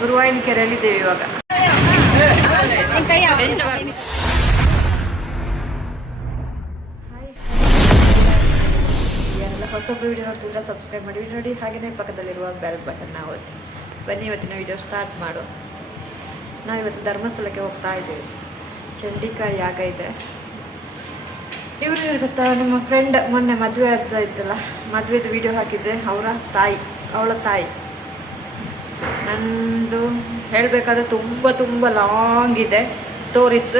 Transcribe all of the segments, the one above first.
ಗುರುವಾಯಿನ ಕೆರೆಯಲ್ಲಿದ್ದೇವೆ ಇವಾಗ. ಹೊಸೊಬ್ಬರು ವಿಡಿಯೋ ನೋಡ್ತಿದ್ರೆ ಸಬ್ಸ್ಕ್ರೈಬ್ ಮಾಡಿ ನೋಡಿ, ಹಾಗೆಯೇ ಪಕ್ಕದಲ್ಲಿರುವ ಬೆಲ್ ಬಟನ್ನ ಒತ್ತಿ. ಬನ್ನಿ ಇವತ್ತಿನ ವಿಡಿಯೋ ಸ್ಟಾರ್ಟ್ ಮಾಡು. ನಾವಿವತ್ತು ಧರ್ಮಸ್ಥಳಕ್ಕೆ ಹೋಗ್ತಾ ಇದ್ದೀವಿ. ಚಂಡಿಕಾ ಯಾಗ ಇದೆ. ಇವರು ಗೊತ್ತಾ, ನಿಮ್ಮ ಫ್ರೆಂಡ್ ಮೊನ್ನೆ ಮದುವೆ ಆಗ್ತಾ ಇತ್ತಲ್ಲ, ಮದುವೆದು ವಿಡಿಯೋ ಹಾಕಿದ್ದೆ. ಅವಳ ತಾಯಿ. ನಂದು ಹೇಳಬೇಕಾದ್ರೆ ತುಂಬ ಲಾಂಗ್ ಇದೆ ಸ್ಟೋರೀಸ್.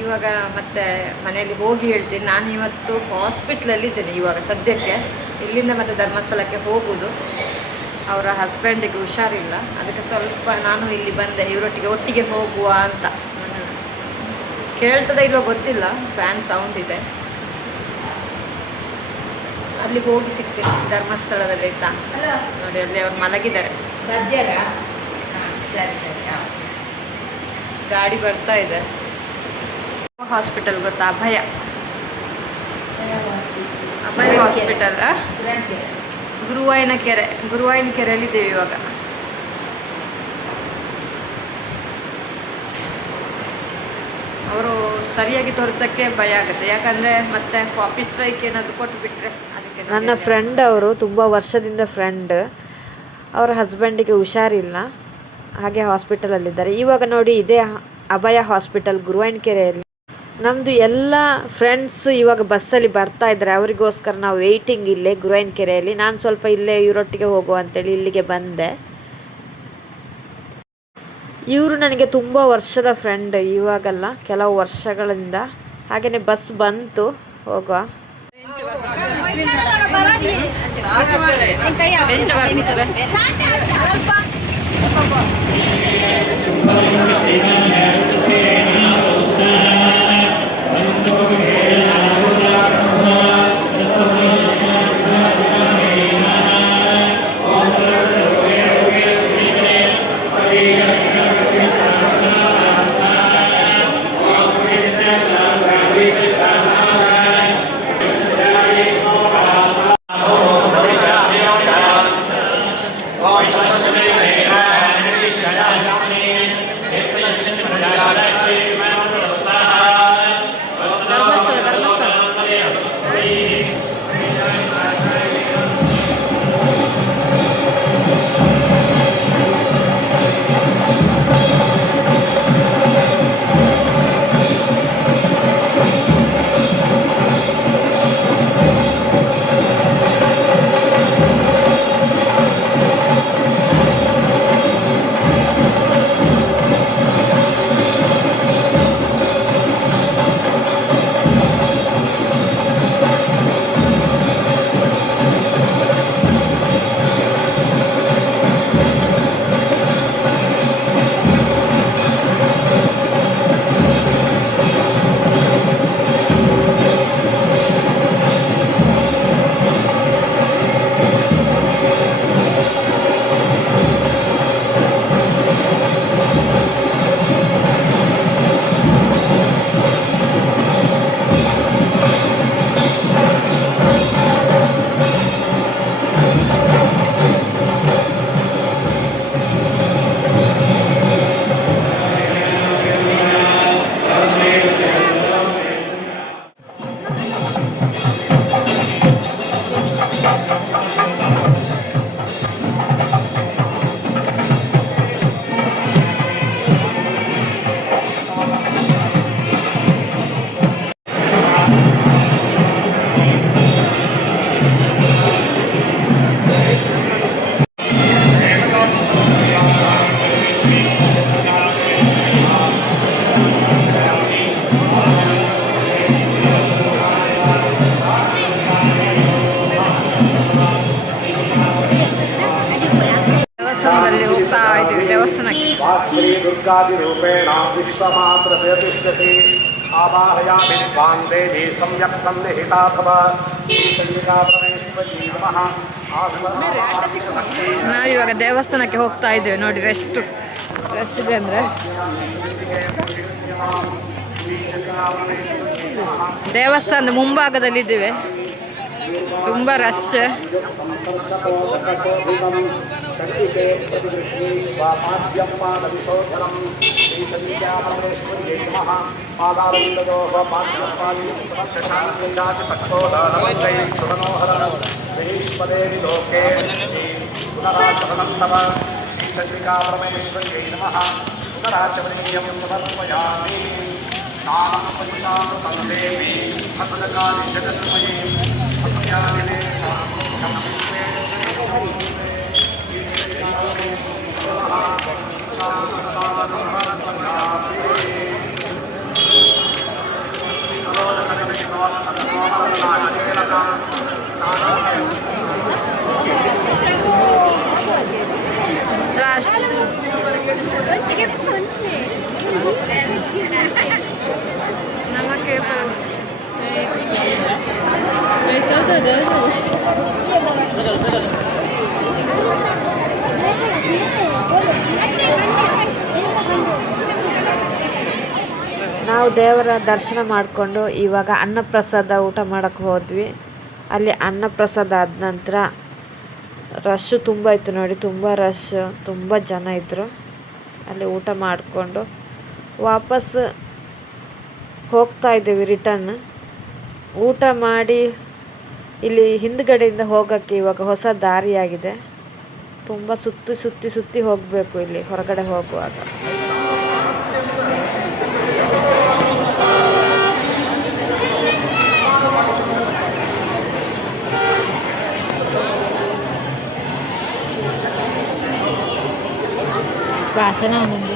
ಇವಾಗ ಮತ್ತೆ ಮನೆಯಲ್ಲಿ ಹೋಗಿ ಹೇಳ್ತೀನಿ. ನಾನು ಇವತ್ತು ಹಾಸ್ಪಿಟ್ಲಲ್ಲಿದ್ದೇನೆ ಇವಾಗ ಸದ್ಯಕ್ಕೆ. ಇಲ್ಲಿಂದ ಮತ್ತೆ ಧರ್ಮಸ್ಥಳಕ್ಕೆ ಹೋಗೋದು. ಅವರ ಹಸ್ಬೆಂಡಿಗೆ ಹುಷಾರಿಲ್ಲ, ಅದಕ್ಕೆ ಸ್ವಲ್ಪ ನಾನು ಇಲ್ಲಿ ಬಂದೆ ಇವರೊಟ್ಟಿಗೆ ಒಟ್ಟಿಗೆ ಹೋಗುವ ಅಂತ. ಕೇಳ್ತದೆ ಇಲ್ವೋ ಗೊತ್ತಿಲ್ಲ, ಫ್ಯಾನ್ ಸೌಂಡ್ ಇದೆ. ಅಲ್ಲಿ ಹೋಗಿ ಸಿಗ್ತೀನಿ ಧರ್ಮಸ್ಥಳದಲ್ಲಿ ಆಯ್ತಾ. ನೋಡಿ ಅಲ್ಲಿ ಅವ್ರು ಮಲಗಿದ್ದಾರೆ. ಸರಿ ಗಾಡಿ ಬರ್ತಾ ಇದೆ. ಹಾಸ್ಪಿಟಲ್ ಗೊತ್ತಾ, ಅಭಯ ಹಾಸ್ಪಿಟಲ್, ಗುರುವಾಯಿನ ಕೆರೆಯಲ್ಲಿದ್ದೇವೆ ಇವಾಗ. ಅವರು ಸರಿಯಾಗಿ ತೋರಿಸೋಕ್ಕೆ ಭಯ ಆಗುತ್ತೆ, ಯಾಕಂದರೆ ಮತ್ತೆ ಕಾಪಿ ಸ್ಟ್ರೈಕ್ ಏನಾದರೂ ಕೊಟ್ಟು ಬಿಟ್ಟರೆ ಅದಕ್ಕೆ. ನನ್ನ ಫ್ರೆಂಡ್ ಅವರು ತುಂಬ ವರ್ಷದಿಂದ ಫ್ರೆಂಡ್. ಅವರ ಹಸ್ಬೆಂಡಿಗೆ ಹುಷಾರಿಲ್ಲ, ಹಾಗೆ ಹಾಸ್ಪಿಟಲಲ್ಲಿದ್ದಾರೆ ಇವಾಗ. ನೋಡಿ ಇದೇ ಅಭಯ ಹಾಸ್ಪಿಟಲ್ ಗುರುವಾಯಿನ ಕೆರೆಯಲ್ಲಿ. ನಮ್ಮದು ಎಲ್ಲ ಫ್ರೆಂಡ್ಸ್ ಇವಾಗ ಬಸ್ಸಲ್ಲಿ ಬರ್ತಾ ಇದ್ದಾರೆ. ಅವರಿಗೋಸ್ಕರ ನಾವು ವೆಯ್ಟಿಂಗ್ ಇಲ್ಲೇ ಗುರುವಾಯಿನ ಕೆರೆಯಲ್ಲಿ. ನಾನು ಸ್ವಲ್ಪ ಇಲ್ಲೇ ಇವರೊಟ್ಟಿಗೆ ಹೋಗುವ ಅಂತೇಳಿ ಇಲ್ಲಿಗೆ ಬಂದೆ. ಇವರು ನನಗೆ ತುಂಬ ವರ್ಷದ ಫ್ರೆಂಡ್, ಇವಾಗಲ್ಲ ಕೆಲವು ವರ್ಷಗಳಿಂದ. ಹಾಗೆಯೇ ಬಸ್ ಬಂತು, ಹೋಗುವ. दुर्गादिरूपेण विश्वमात्र प्रतिष्ठति आवाहयामि त्वां देवी सम्यक् सन्निहिता भव ನಾವಿವಾಗ ದೇವಸ್ಥಾನಕ್ಕೆ ಹೋಗ್ತಾ ಇದ್ದೇವೆ. ನೋಡಿ ಎಷ್ಟು ರಶ್ ಇದೆ ಅಂದರೆ. ದೇವಸ್ಥಾನದ ಮುಂಭಾಗದಲ್ಲಿದ್ದೇವೆ, ತುಂಬ ರಶ್. चण्डिके प्रतिगृह्णी स्वापाद्यं पादविशोधनं श्रीसन्ध्यापरमेश्वर्यै नमः पादारविन्दयोः पाद्यपादिपक्षोदानमञ्जै सुमनोहरं श्रीष्मदेवि लोके पुनराचमनं तव श्रीचन्द्रिकापरमेश्वर्यै नमः पुनराचमनीयं समर्पयामि नामं पञ्चामृतं देवी भद्रकाली जगन्मयी भक्त्यादिने Rush. Namaste. ನಾವು ದೇವರ ದರ್ಶನ ಮಾಡಿಕೊಂಡು ಇವಾಗ ಅನ್ನಪ್ರಸಾದ ಊಟ ಮಾಡೋಕ್ಕೆ ಹೋದ್ವಿ. ಅಲ್ಲಿ ಅನ್ನಪ್ರಸಾದ ಆದ ನಂತರ ರಶ್ಶು ತುಂಬ ಇತ್ತು ನೋಡಿ, ತುಂಬ ರಶ್, ತುಂಬ ಜನ ಇದ್ದರು. ಅಲ್ಲಿ ಊಟ ಮಾಡಿಕೊಂಡು ವಾಪಸ್ ಹೋಗ್ತಾ ಇದ್ದೀವಿ ರಿಟರ್ನ್. ಊಟ ಮಾಡಿ ಇಲ್ಲಿ ಹಿಂದ್ಗಡೆಯಿಂದ ಹೋಗೋಕ್ಕೆ ಇವಾಗ ಹೊಸ ದಾರಿಯಾಗಿದೆ. ತುಂಬ ಸುತ್ತಿ ಹೋಗಬೇಕು ಇಲ್ಲಿ ಹೊರಗಡೆ ಹೋಗುವಾಗ. ವಾಸನ ಮುಂದೆ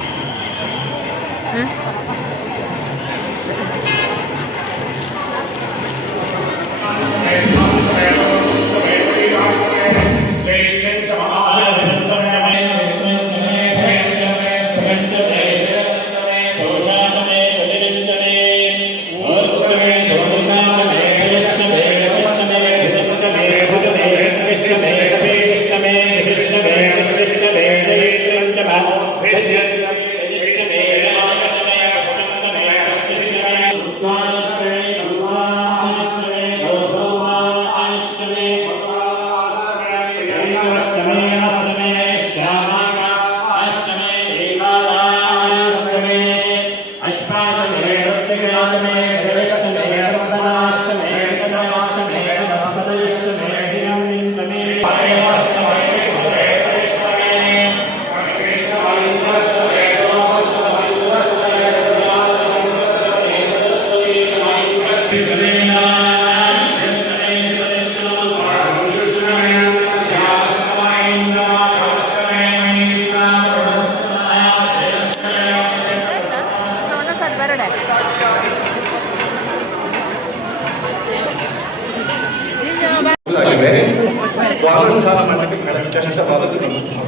ಸ್ವಾಗತ ಶಾಲಾ ಮಟ್ಟಕ್ಕೆ ಕನಿಷ್ಠವಾದದ್ದು ನಮಸ್ಕಾರ.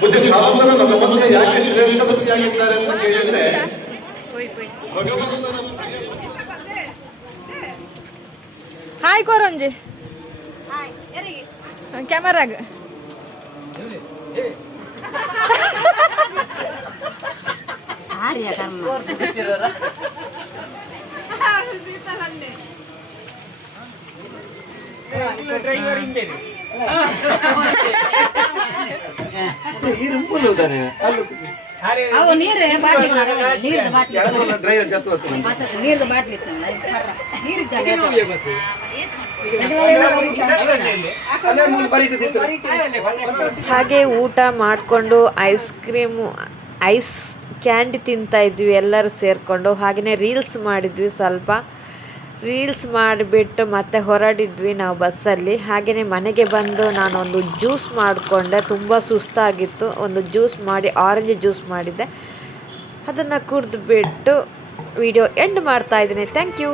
ಪೂಜ್ಯ ಶಾಲಂದರು ನಮ್ಮ ಮಧ್ಯೆ ಯಾಕೆ ಶ್ರೇಷ್ಠ ಭಕ್ತಿಯಾಗಿದ್ದಾರೆ ಅಂತ ಕೇಳಿದ್ರೆ ಭಗವಂತನ ಹಾಯ್ ಕೋರಂಜಿ ಕ್ಯಾಮರಾಗ ಹಾಗೆ ಊಟ ಮಾಡಿಕೊಂಡು ಐಸ್ ಕ್ಯಾಂಡಿ ತಿಂತಾ ಇದ್ವಿ ಎಲ್ಲರೂ ಸೇರಿಕೊಂಡು. ಹಾಗೆಯೇ ರೀಲ್ಸ್ ಮಾಡಿದ್ವಿ, ಸ್ವಲ್ಪ ರೀಲ್ಸ್ ಮಾಡಿಬಿಟ್ಟು ಮತ್ತೆ ಹೊರಡಿದ್ವಿ ನಾವು ಬಸ್ಸಲ್ಲಿ. ಹಾಗೆಯೇ ಮನೆಗೆ ಬಂದು ನಾನೊಂದು ಜ್ಯೂಸ್ ಮಾಡಿಕೊಂಡೆ, ತುಂಬ ಸುಸ್ತಾಗಿತ್ತು. ಒಂದು ಜ್ಯೂಸ್ ಮಾಡಿ ಆರೆಂಜ್ ಜ್ಯೂಸ್ ಮಾಡಿದ್ದೆ, ಅದನ್ನು ಕುಡಿದ್ಬಿಟ್ಟು ವಿಡಿಯೋ ಎಂಡ್ ಮಾಡ್ತಾಯಿದ್ದೀನಿ. Thank you.